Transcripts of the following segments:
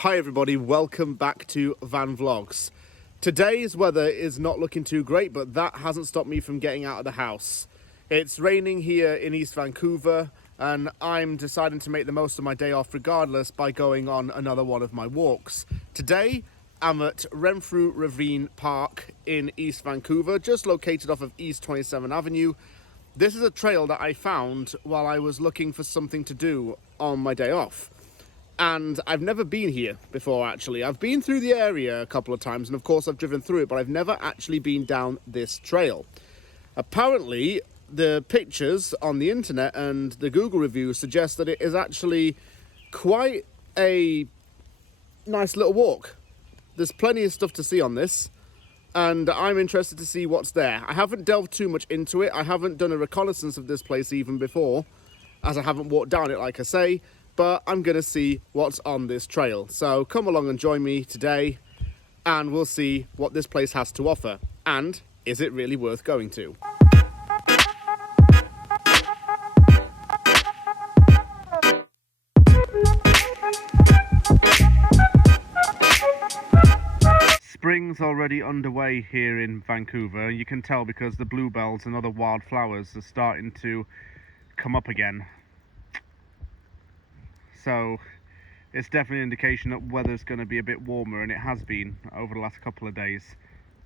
Hi everybody, welcome back to Van Vlogs. Today's weather is not looking too great, but that hasn't stopped me from getting out of the house. It's raining here in East Vancouver and I'm deciding to make the most of my day off regardless by going on another one of my walks. Today I'm at Renfrew Ravine Park in East Vancouver, just located off of East 27 Avenue. This is a trail that I found while I was looking for something to do on my day off. And I've never been here before, actually. I've been through the area a couple of times, and of course I've driven through it, but I've never actually been down this trail. Apparently, the pictures on the internet and the Google reviews suggest that it is actually quite a nice little walk. There's plenty of stuff to see on this, and I'm interested to see what's there. I haven't delved too much into it. I haven't done a reconnaissance of this place even before, as I haven't walked down it, like I say. But I'm going to see what's on this trail. So come along and join me today and we'll see what this place has to offer. And is it really worth going to? Spring's already underway here in Vancouver. You can tell because the bluebells and other wildflowers are starting to come up again. So it's definitely an indication that weather's going to be a bit warmer, and it has been over the last couple of days.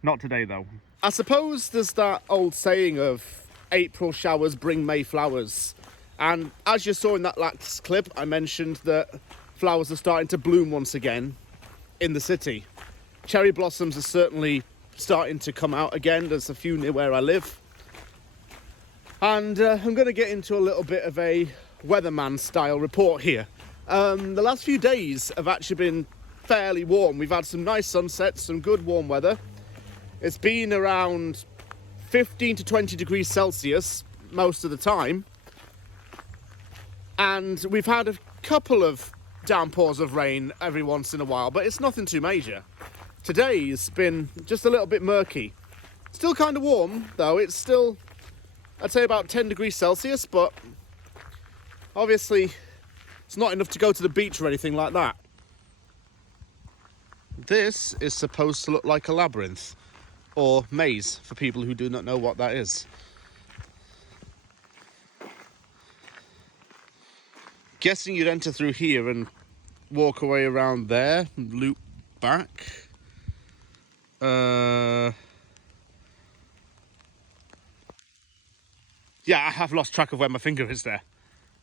Not today though. I suppose there's that old saying of April showers bring May flowers, and as you saw in that last clip I mentioned that flowers are starting to bloom once again in the city. Cherry blossoms are certainly starting to come out again. There's a few near where I live, and I'm going to get into a little bit of a weatherman style report here. The last few days have actually been fairly warm. We've had some nice sunsets, some good warm weather. It's been around 15 to 20 degrees Celsius most of the time. And we've had a couple of downpours of rain every once in a while, but it's nothing too major. Today's been just a little bit murky. Still kind of warm though. It's still, I'd say, about 10 degrees Celsius, but obviously it's not enough to go to the beach or anything like that. This is supposed to look like a labyrinth, or maze for people who do not know what that is. Guessing you'd enter through here and walk away around there, loop back. Yeah, I have lost track of where my finger is there.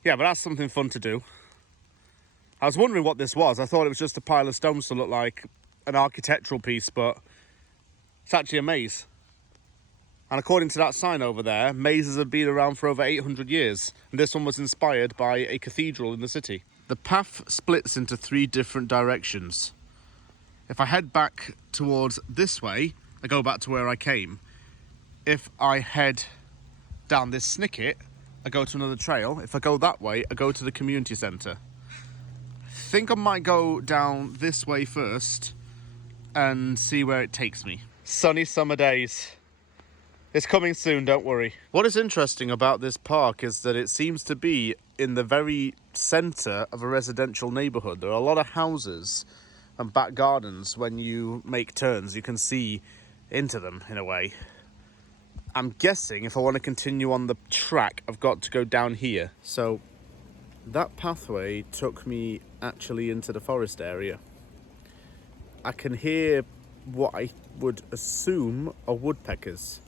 Yeah, but that's something fun to do. I was wondering what this was. I thought it was just a pile of stones to look like an architectural piece, but it's actually a maze. And according to that sign over there, mazes have been around for over 800 years. And this one was inspired by a cathedral in the city. The path splits into 3 different directions. If I head back towards this way, I go back to where I came. If I head down this snicket, I go to another trail. If I go that way, I go to the community centre. I think I might go down this way first and see where it takes me. Sunny summer days. It's coming soon, don't worry. What is interesting about this park is that it seems to be in the very centre of a residential neighbourhood. There are a lot of houses and back gardens. When you make turns, you can see into them in a way. I'm guessing if I want to continue on the track, I've got to go down here. So that pathway took me actually into the forest area. I can hear what I would assume are woodpeckers.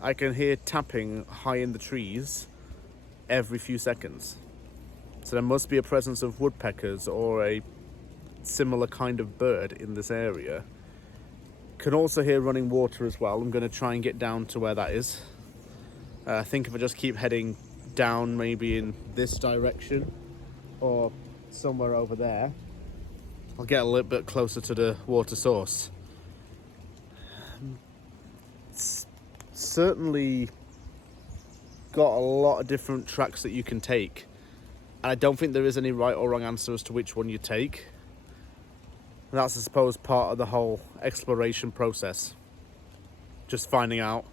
I can hear tapping high in the trees every few seconds. So there must be a presence of woodpeckers or a similar kind of bird in this area. Can also hear running water as well. I'm going to try and get down to where that is. I think if I just keep heading down, maybe in this direction or somewhere over there, I'll get a little bit closer to the water source. It's certainly got a lot of different tracks that you can take, and I don't think there is any right or wrong answer as to which one you take. And that's, I suppose, part of the whole exploration process. Just finding out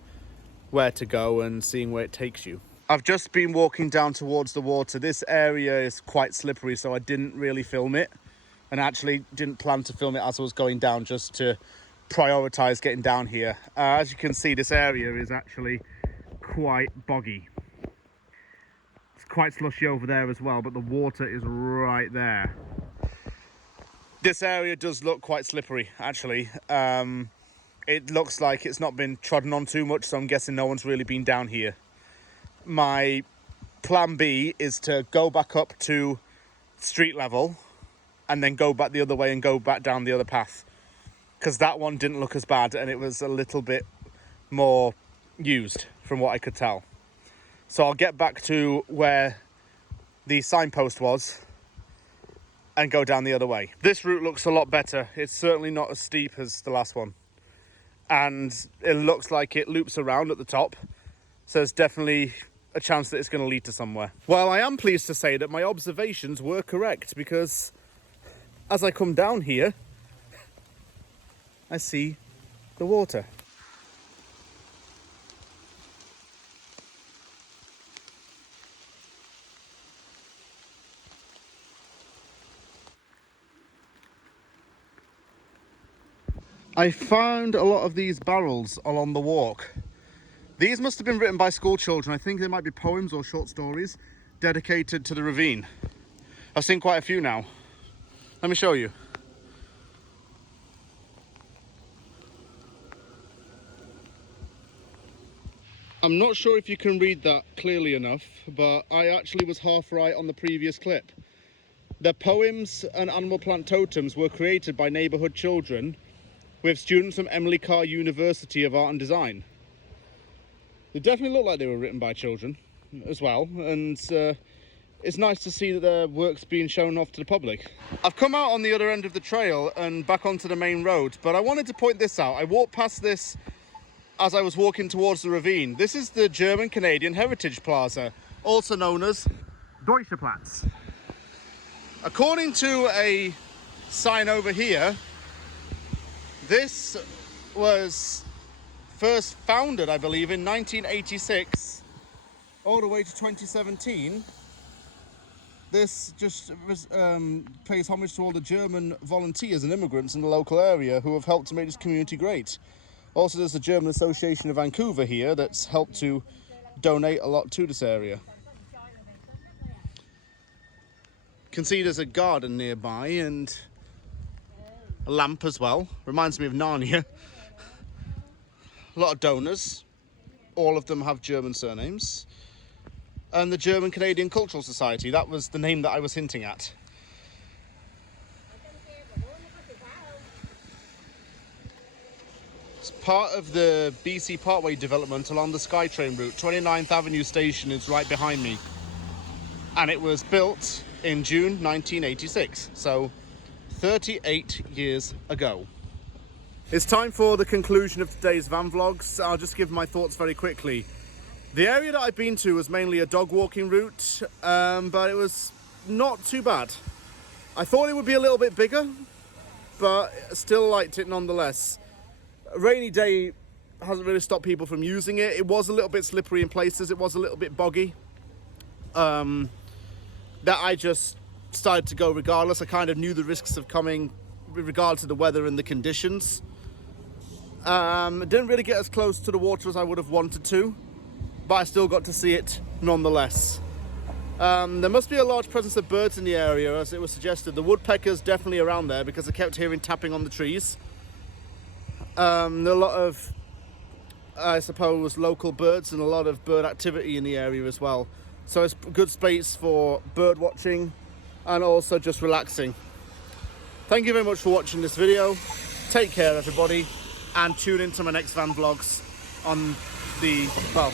where to go and seeing where it takes you. I've just been walking down towards the water. This area is quite slippery, so I didn't really film it. and actually didn't plan to film it as I was going down, just to prioritize getting down here. As you can see, this area is actually quite boggy. It's quite slushy over there as well, but the water is right there. This area does look quite slippery, actually. It looks like it's not been trodden on too much, so I'm guessing no one's really been down here. My plan B is to go back up to street level and then go back the other way and go back down the other path, because that one didn't look as bad and it was a little bit more used from what I could tell. So I'll get back to where the signpost was and go down the other way. This route looks a lot better. It's certainly not as steep as the last one, and it looks like it loops around at the top, so there's definitely a chance that it's going to lead to somewhere. Well, I am pleased to say that my observations were correct, because as I come down here, I see the water. I found a lot of these barrels along the walk. These must have been written by school children. I think they might be poems or short stories dedicated to the ravine. I've seen quite a few now. Let me show you. I'm not sure if you can read that clearly enough, but I actually was half right on the previous clip. The poems and animal plant totems were created by neighbourhood children with students from Emily Carr University of Art and Design. They definitely look like they were written by children as well, and it's nice to see that their work's being shown off to the public. I've come out on the other end of the trail and back onto the main road, but I wanted to point this out. I walked past this as I was walking towards the ravine. This is the German-Canadian Heritage Plaza, also known as Deutsche Platz. According to a sign over here, this was first founded, I believe, in 1986, all the way to 2017. This just pays homage to all the German volunteers and immigrants in the local area who have helped to make this community great. Also, there's the German Association of Vancouver here that's helped to donate a lot to this area. You can see there's a garden nearby and a lamp as well. Reminds me of Narnia. A lot of donors. All of them have German surnames. And the German Canadian Cultural Society, that was the name that I was hinting at. It's part of the BC Parkway development along the SkyTrain route. 29th Avenue station is right behind me. And it was built in June 1986, so 38 years ago. It's time for the conclusion of today's van vlogs. I'll just give my thoughts very quickly. The area that I've been to was mainly a dog walking route, but it was not too bad. I thought it would be a little bit bigger, but still liked it nonetheless. A rainy day hasn't really stopped people from using it. It was a little bit slippery in places. It was a little bit boggy. That I just started to go regardless. I kind of knew the risks of coming with regard to the weather and the conditions. Didn't really get as close to the water as I would have wanted to, but I still got to see it nonetheless. There must be a large presence of birds in the area, as it was suggested. The woodpeckers definitely around there, because I kept hearing tapping on the trees. There are a lot of, I suppose, local birds and a lot of bird activity in the area as well. So it's a good space for bird watching and also just relaxing. Thank you very much for watching this video. Take care, everybody, and tune into my next van vlogs on the, well,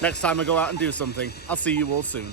next time I go out and do something. I'll see you all soon.